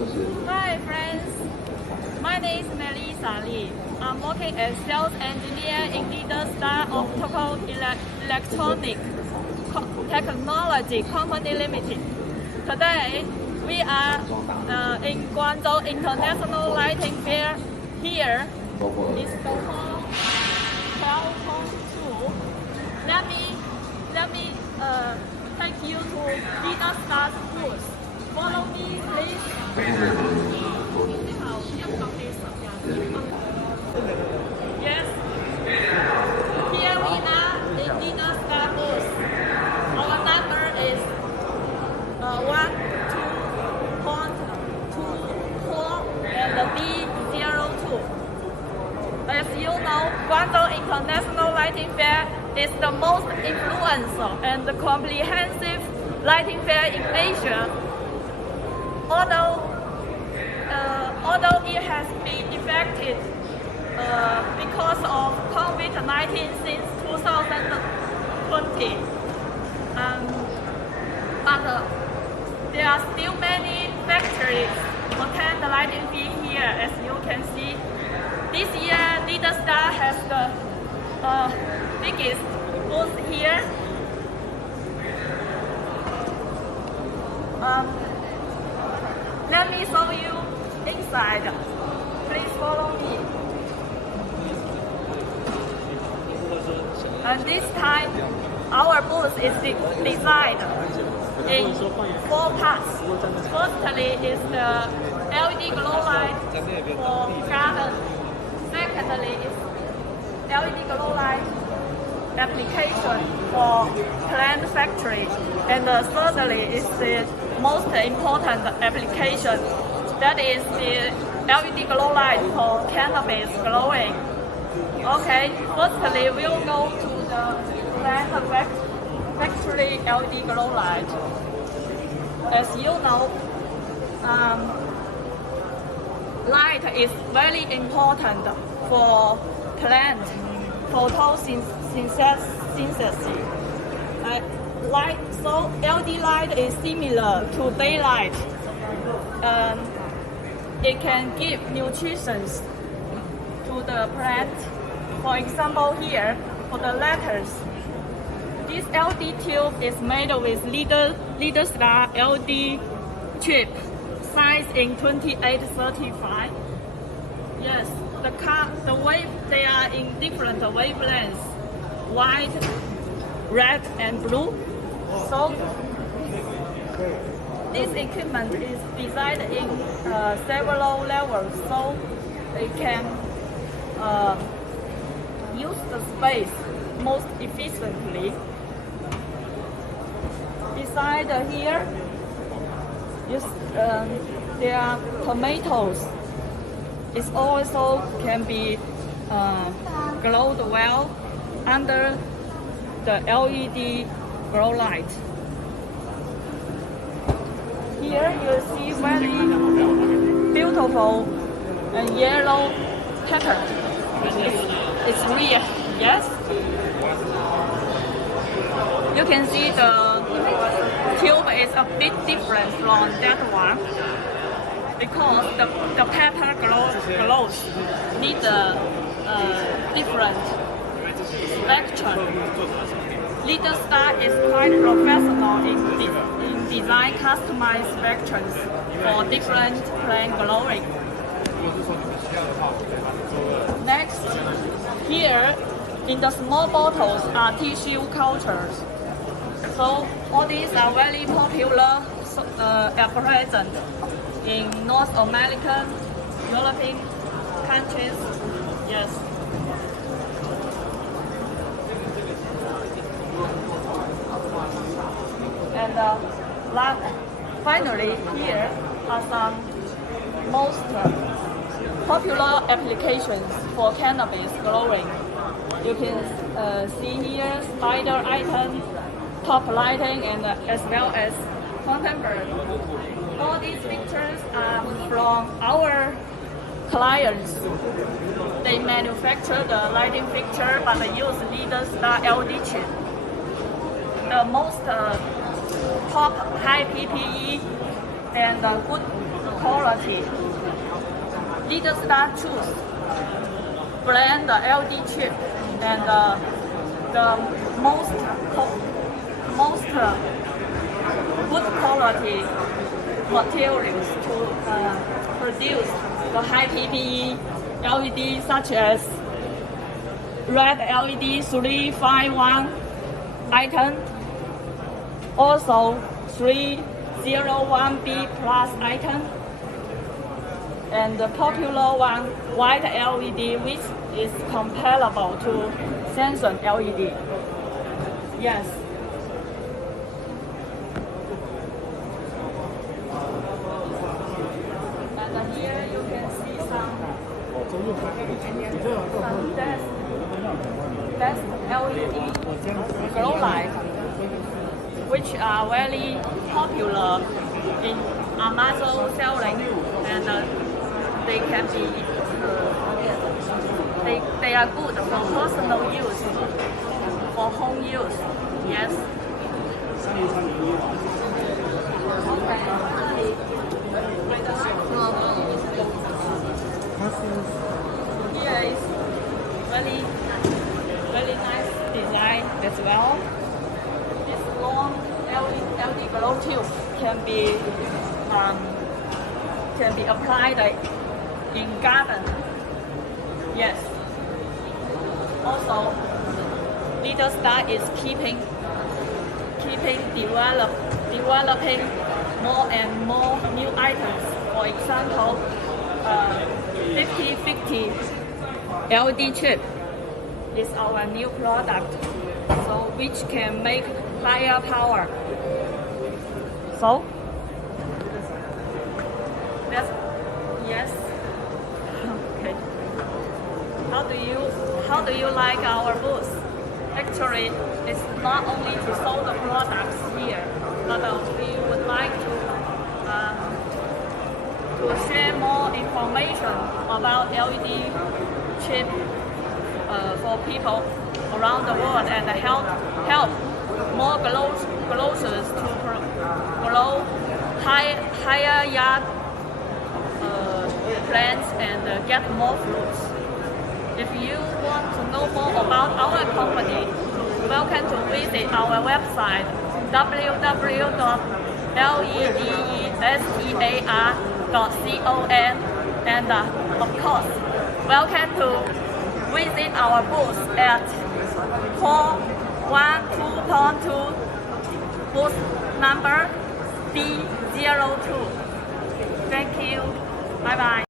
Hi friends, my name is Melissa Lee. I'm working as sales engineer in Ledestar Optical Electronic Technology Company Limited. Today we are in Guangzhou International Lighting Fair. Here is the hall 12.2. Let me take you to Ledestar's booth. Follow me, please. Yes. Here we are in Ledestar booth. Our number is 12.24 and B02. As you know, Guangzhou International Lighting Fair is the most influential and comprehensive lighting fair in Asia. Although it has been affected because of COVID-19 since 2020, but there are still many factories attend the lighting fair here, as you can see. This year, Ledestar has the biggest booth here. Let me show you inside. Please follow me. And this time, our booth is designed in 4 parts. Firstly is the LED glow light for garden. Secondly is LED glow light application for plant factory. And thirdly is the most important application, that is the LED glow light for cannabis glowing. Okay, firstly we'll go to the plant factory LED glow light. As you know, light is very important for plant photosynthesis. So LED light is similar to daylight. It can give nutrition to the plant. For example, here for the lettuce, this LED tube is made with Ledestar LED chip, size in 2835. Yes, they are in different wavelengths, white, red, and blue. So this equipment is designed in several levels, so it can use the space most efficiently. Beside here, there are tomatoes. It also can be glowed well under the LED grow light. Here you see very beautiful yellow pepper. It's real, yes? You can see the tube is a bit different from that one because the pepper glows need a different spectrum. Ledestar is quite professional in design customized spectrums for different plant glowing. Next, here in the small bottles are tissue cultures. So all these are very popular at present in North American, European countries. Yes. And finally, here are some most popular applications for cannabis glowing. You can see here spider item, top lighting, and as well as fountain bird. All these pictures are from our clients. They manufacture the lighting fixture, but they use Ledestar LED chip. The most top high PPE and good quality. Ledestar choose blend the LED chip and the most good quality materials to produce the high PPE LED such as red LED 351 icon, also 301B plus icon, and the popular one white LED which is comparable to Samsung LED. Yes. And here you can see some best LED glow light, which are very popular in Amazon selling, and they can be they are good for personal use, for home use. Yes. Here is very nice design as well. This long LED glow tube can be applied in garden. Yes. Also, Ledestar is keeping developing more and more new items. For example, 50/50 LED chip is our new product, so which can make higher power. So that's yes. Okay. How do you like our booth? Actually, it's not only to sell the products here, but we would like to share more information about LED chip for people around the world and help more growers to grow higher yard plants and get more fruits. If you want to know more about our company, welcome to visit our website www.ledestar.com, and of course, welcome to visit our booth at hall 12.2, booth number B02. Thank you. Bye bye.